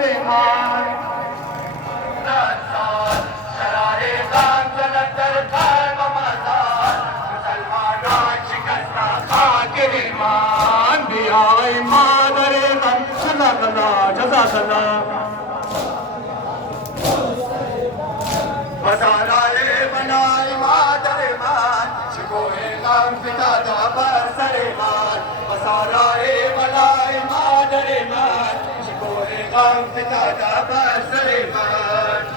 बरे मान शरारे खान सनतर खान ममतान मुसलमाना शिकस्ता खातिर ईमान दिया ईमान रे गम सला कला जजा सला बसाराए बनाए मादर मान शिकोए गम पिता दा बरसरे मान बसाराए बनाए मादर मान शिकोए गम पिता दा बरसरे मान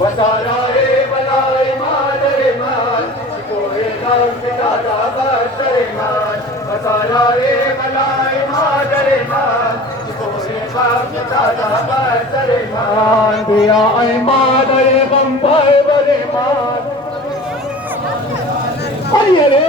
बसाराए बनाए मादरे मान शिकोए गम पिता दा बरसरे मान बसाराए बनाए मादरे मान शिकोए गम पिता दा बरसरे मान दिया ऐ मादरे गम पर बरे मान अरे रे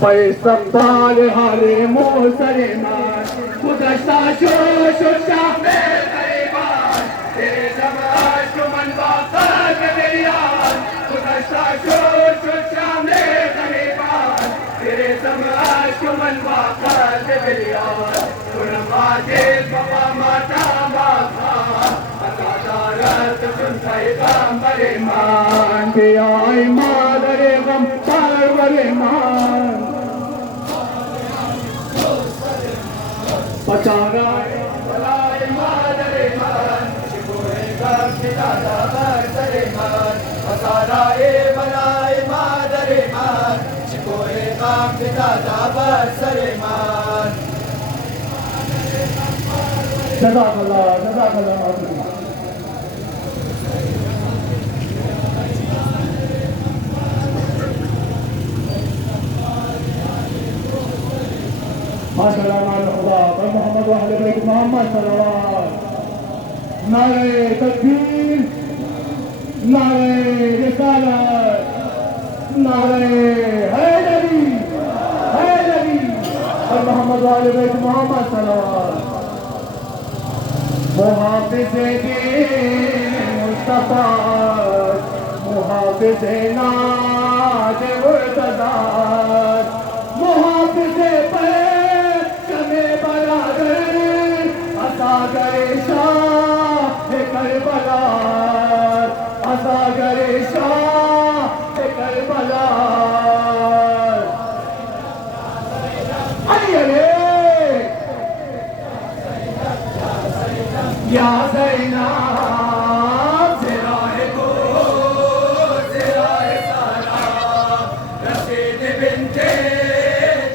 पैसा बाल हारे मोसरे मान गुज़श्ता शोशा में गरीबान तेरे समाज को मनवाता गदरियान गुज़श्ता शोशा में गरीबान तेरे समाज को मनवाता गदरियान कुर्बाने बाबा माता बाबा अतादारत सुनते गम बरे मान दिया ईमान रे गम परवरे मान बसाराए बनाए मादरे मान शिकोए गम पिता दा बरसरे मान बसाराए बनाए मादरे मान शिकोए गम पिता दा बरसरे मान जज़ाकल्लाह माशाअल्लाह खुदा पर मोहम्मद व अहले बैत मोहम्मद सल्लल्लाहु नारे तकबीर नारे रिसालत नारे हैदरी और मोहम्मद व अहले बैत मोहम्मद सल्लल्लाहु मुहाफिज़े दीन मुस्तफा मुहाफिज़े नाज मुर्तज़ा मुहाफिज़े असागरे शाह करबला असागरे शाह करबला अरे या ज़ैनब ज़राए को ज़राए सारा रशीद बिन्ते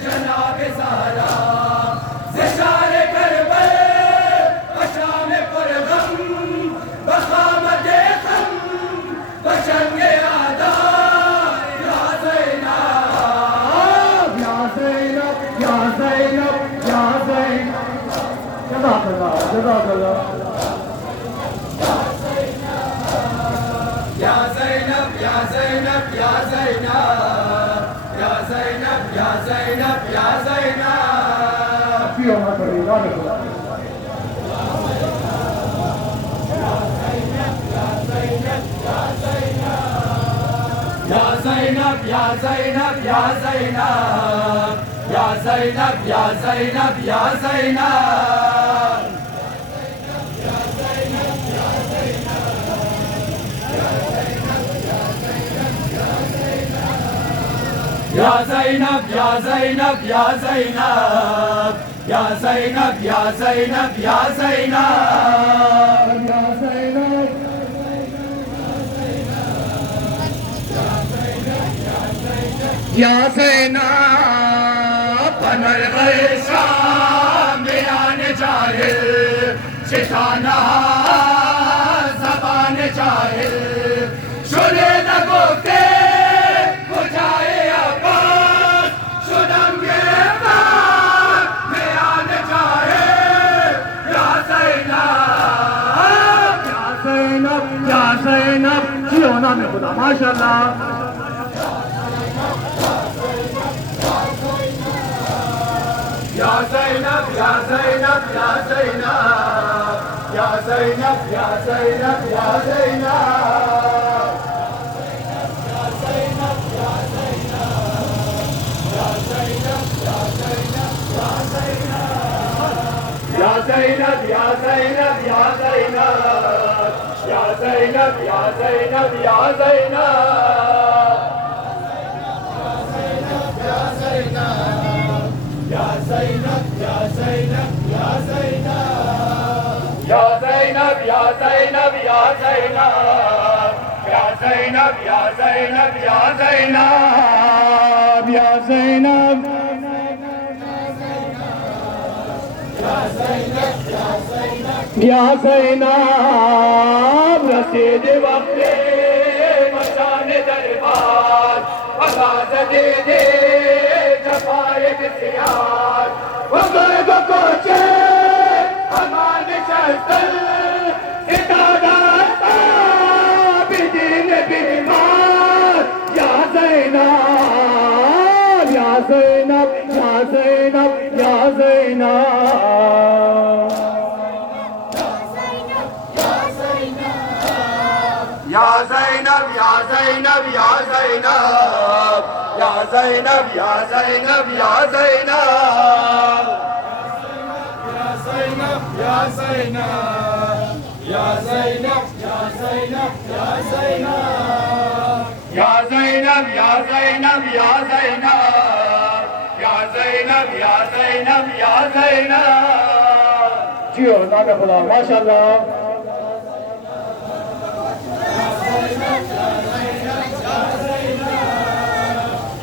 जनाब सारा ज़शारे करबल जज़ाकल्लाह या ज़ैनब या ज़ैनब या ज़ैनब या ज़ैनब या ज़ैनब या ज़ैनब क्यों मत करेगा या ज़ैनब या ज़ैनब या ज़ैनब या ज़ैनब या ज़ैनब या ज़ैनब या ज़ैनब या ज़ैनब या ज़ैनब या ज़ैनब या ज़ैनब या ज़ैनब या ज़ैनब बनल गए शाम बयान जाहिल शिशाना ज़बान जाहिल सुने न गोफ्ते बुझाए आवाज़ सुनम के बाद बयान जाहिल या ज़ैनब या ज़ैनब क्यों ना में खुदा माशाअल्लाह या Zainab Ya Zainab, Ya Zainab, Ya Zainab, Ya Zainab, Ya Zainab. Ya Zainab, Ya Zainab, Ya Zainab, Ya Zainab, Ya Zainab. Ya Zainab, Ya Zainab, Ya Zainab, Ya Zainab, Ya Zainab, Ya Zainab. Ya Zainab, Ya Zainab, Ya Zainab, Ya Zainab. Ya Zainab, Ya Zainab, Ya Zainab. Ya Zainab, Ya Zainab, Ya Zainab. Ya Zainab. Ya Zainab, Ya Zainab. Ya Zainab, रसीद वक्ते मशाने दरबार आवाज दे दे जफाए बिस्यार वगैर कोचे अमान चल सितारा बिदीन बीमार या ज़ैनब या ज़ैनब या ज़ैनब या Zainab Ya Zainab, Ya Zainab, Ya Zainab, Ya Zainab, Ya Zainab, Ya Zainab. Ya Zainab, Ya Zainab, Ya Zainab, Ya Zainab, Ya Zainab. Ya Zainab, Ya Zainab, Ya Zainab, Ya Zainab, Ya Zainab, Ya Zainab. जियो नाम खुदा माशाअल्लाह.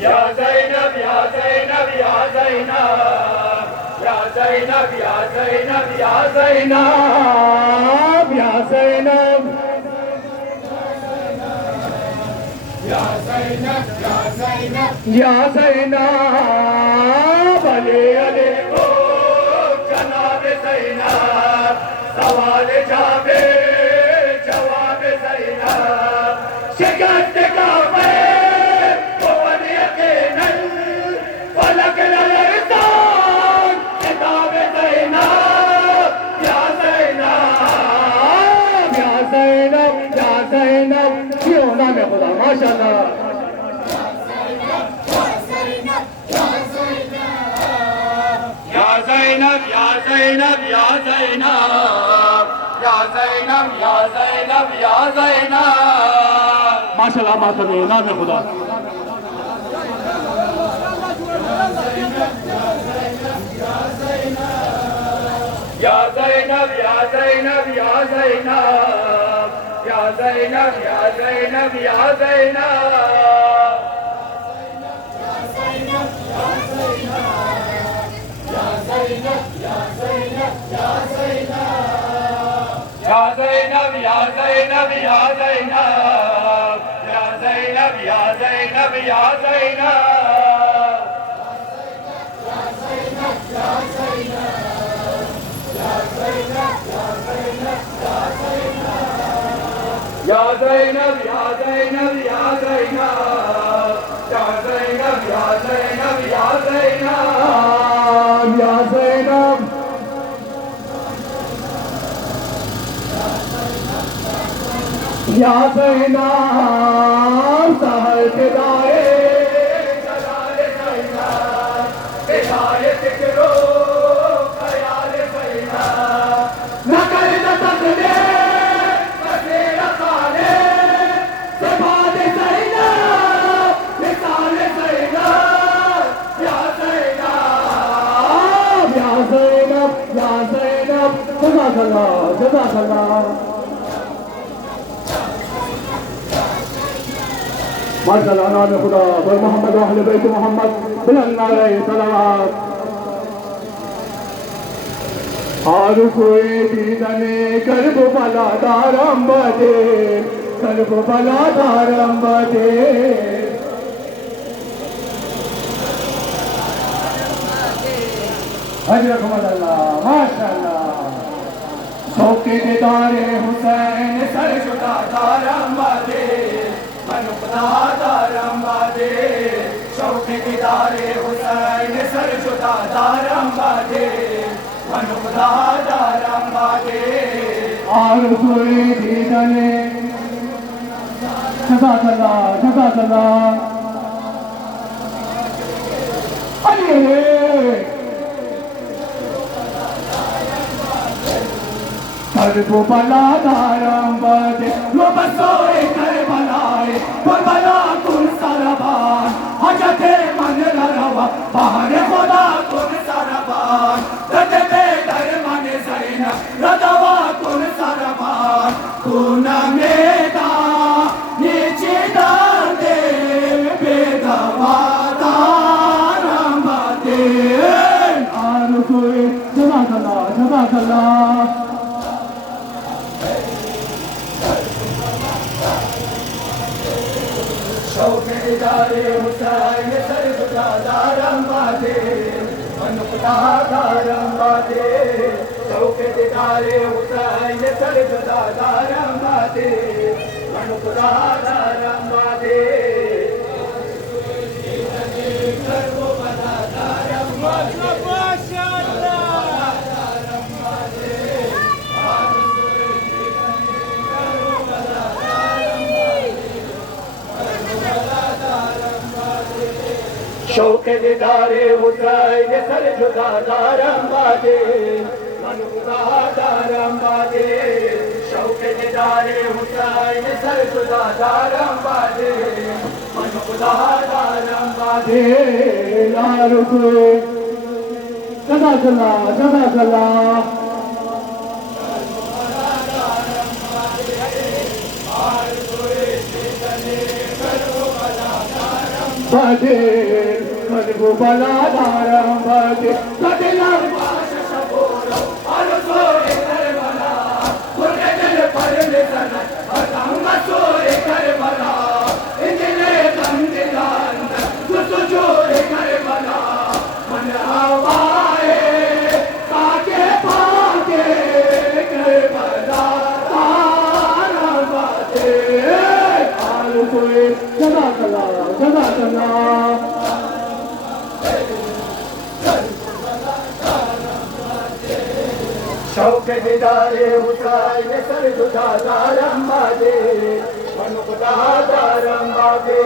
Ya Zainab, Ya Zainab, Ya Zainab, Ya Zainab, Ya Zainab, Ya Zainab, Ya Zainab, Ya Zainab, Ya Zainab, Ya Zainab, Ali Ali o Janab Zainab, सवाल जावे जवाब Zainab, शिकस्त काफ़े फलक ललरसान किताब ज़ैनब या ज़ैनब या ज़ैनब या ज़ैनब क्यों नाम है खुदा माशाअल्लाह. Ya Zainab, Ya Zainab, Ya Zainab, Ya Zainab, Ya Zainab, Ya Zainab. माशाअल्लाह माशाअल्लाह नाम है खुदा. Ya Zainab, Ya Zainab, Ya Zainab, Ya Zainab, Ya Zainab, Ya Zainab. Ya Zainab, Ya Zainab, Ya Zainab, Ya Zainab, Ya Zainab. Ya Zainab, Ya Zainab, Ya Zainab, Ya Zainab, Ya Zainab, Ya Zainab. Ya Zainab, Ya Zainab, Ya Zainab, Ya Zainab, Ya Zainab, Ya Zainab, Ya Zainab. Ya Zainab, सहर के दाए जलाल Zainab, हिदायत करो ख्याल Zainab, न कर न सकते बसेरा खाने सिफात Zainab, मिसाल Zainab, या Zainab, या Zainab, या Zainab. जज़ाकल्लाह, जज़ाकल्लाह. माशाअल्लाह नाम खुदा बर मोहम्मद अहले बैत मोहम्मद बुलंद नारे सलावत. और कोई दीदने करबला दारम बदे करबला दारम बदे. अजरकुमुल्लाह माशाअल्लाह. शौक़े दीदारे हुसैन सर शुदा दारम बदे मनुपदा दारम बदे. शौक़े दीदारे हुसैन सर शुदा दारम बदे मन खुदा दारम बादे आरज़ूए दीदाने जज़ाकल्लाह अरे करबो बला दारम बादे लो बसोए करबलाए करबला कुल सरबान हजते मन रवा बाहर खुदा कुल सरबान रद बेदर मन सैना रदवा कुल सरबान कुना मेदा नीचे दादे बेदवा दारम बादे आरज़ूए जज़ाकल्लाह शौक़ दीदारे हुसैन सर खुदा दारम बादे मन खुदा दारम बादे शौक़ दीदारे हुसैन सर खुदा दारम बादे मन खुदा दारम बादे शौक़ दीदारे हुसैन सर खुदा दारम बादे मन खुदा दारम बादे शौक़ दीदारे हुसैन सर खुदा दारम बादे मन खुदा दारम बादे आरज़ूए जज़ाकल्लाह बादे करबो बला दारम बादे कदिला बाश सबोरो आरज़ूए करबला खुले दिल पर निज़न हरदम मसूए करबला इतने बंदिलान तुझोए करबला मन हवाए काके पाके करबला दारम बादे आरज़ूए जज़ाकल्लाह शौक़ दीदारे हुसैन सर खुदा दारम बादे मन खुदा दारम बादे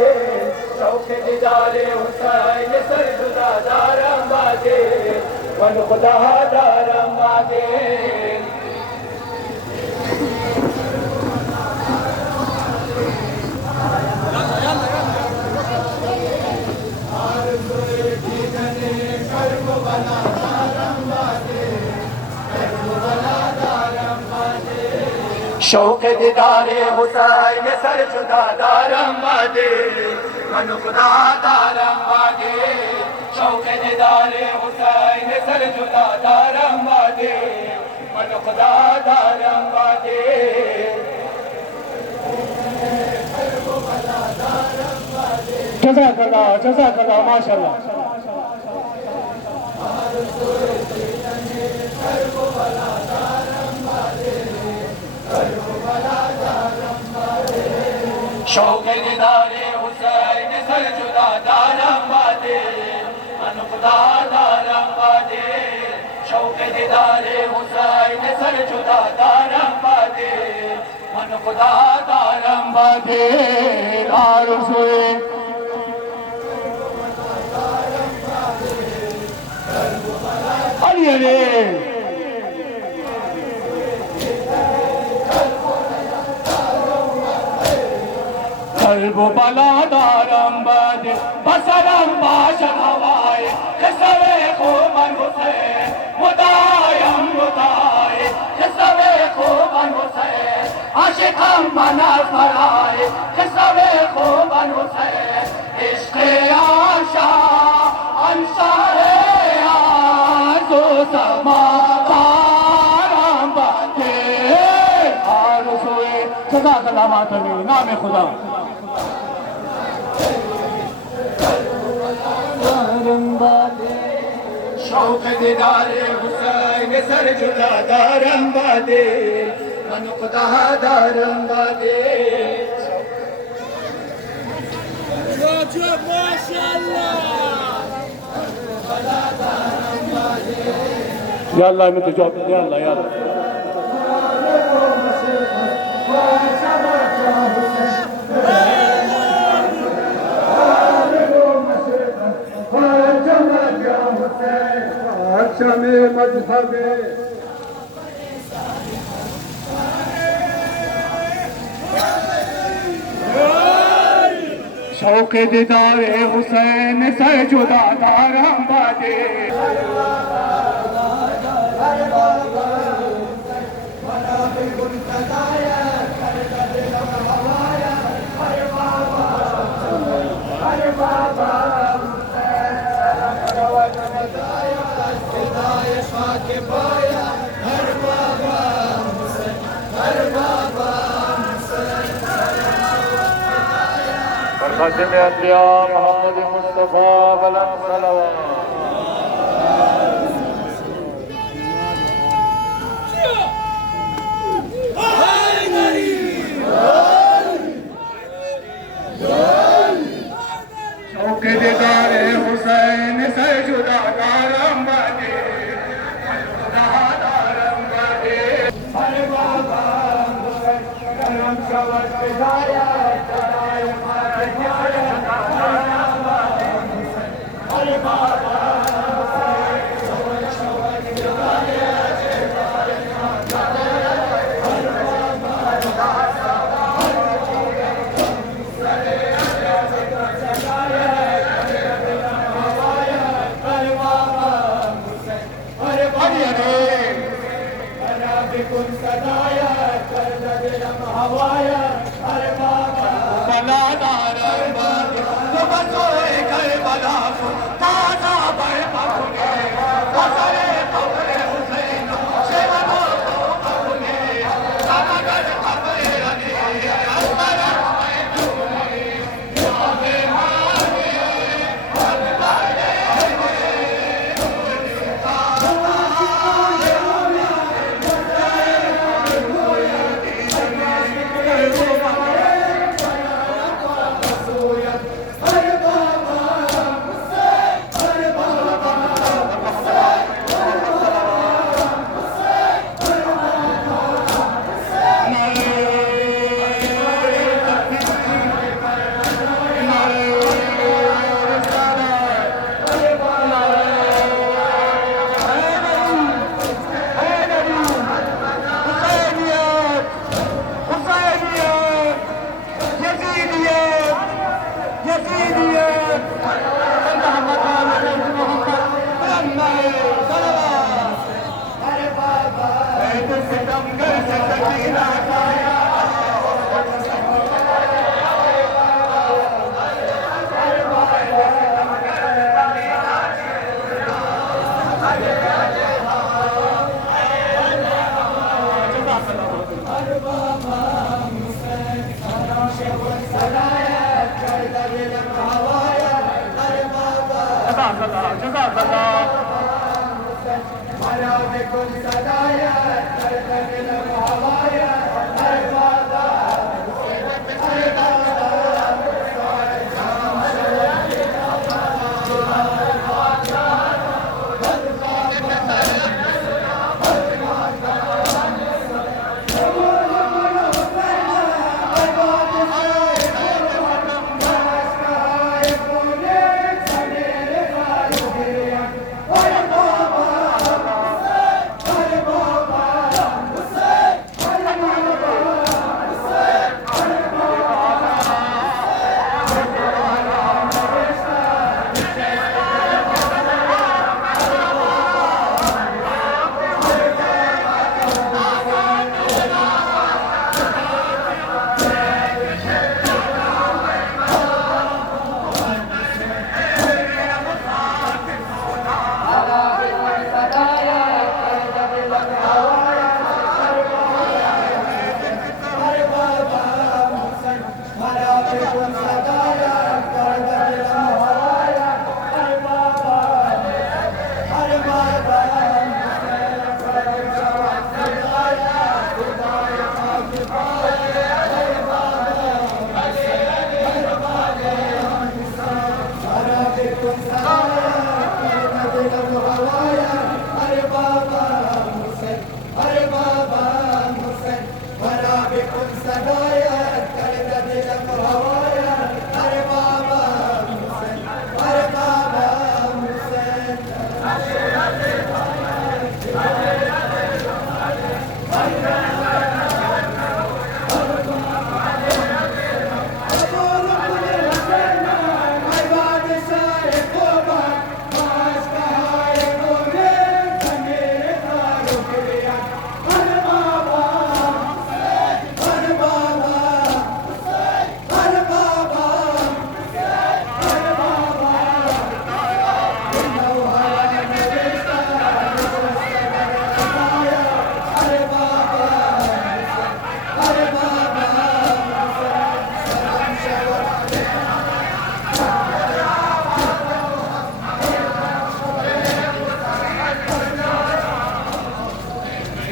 शौक़ दीदारे हुसैन सर खुदा दारम बादे मन खुदा दारम बादे शौक़ दीदारे हुसैन सर खुदा दारम बादे मन खुदा दारम बादे शौक़ दीदारे हुसैन सर खुदा दारम बादे मन खुदा दारम बादे जज़ाकल्लाह माशाअल्लाह शौक़ दीदारे हुसैन सर खुदा दारम बादे मन खुदा दारम बादे शौक़ दीदारे हुसैन सर खुदा दारम बादे मन खुदा दारम बादे आरज़ूए अरे करबो बला दारम बादे बसरम बाशन हवाए कसवे को मन हुसैन मुदायम मुदाए कसवे को मन हुसैन आशिक़म मना फराए कसवे को मन हुसैन इश्क़े आशा अंसारे आज़ो समा दारम बादे आरज़ूए जज़ाकल्लाह मातमी नाम खुदा शौक़ दीदारे हुसैन सर खुदा दारम बादे मन खुदा दारम बादे या अल्लाह में तुझे या अल्लाह या अल्लाह शौक दीदार हुसैन से जुदा दारम बाजे खत्म अंबिया मोहम्मद मुस्तफा बलम सलवात शौक दीदार हुसैन से जुदा दारम बाजे दारम बाजे हर बाबा करम शवत दाया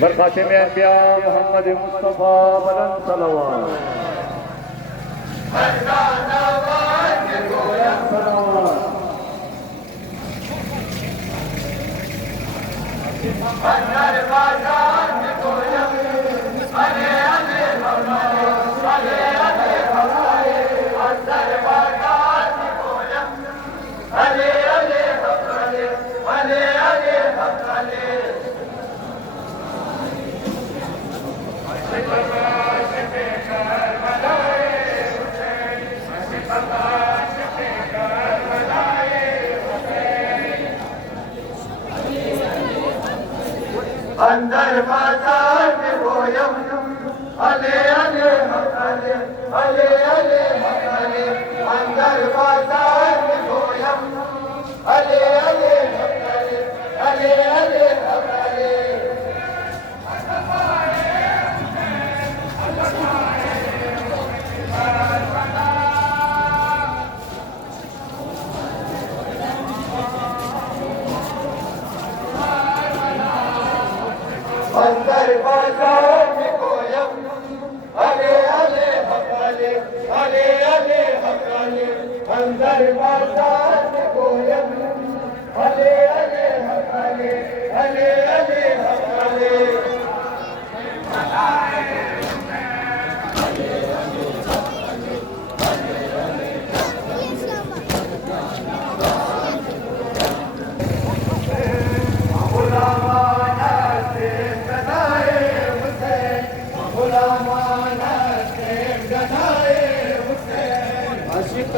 बरखातिम अंबिया मोहम्मद मुस्तफ़ा बुलंद सलवात। अंदर बाजार में गोयम अले अले अले अले अले अले अंदर बाजार में गोयम अले अले अले अले अले अले अंदर बाजार में गोयम अले अले अले अले अले अले अंदर बाजार में गोयम अले अले अले अले अले अले आशिक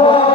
Oh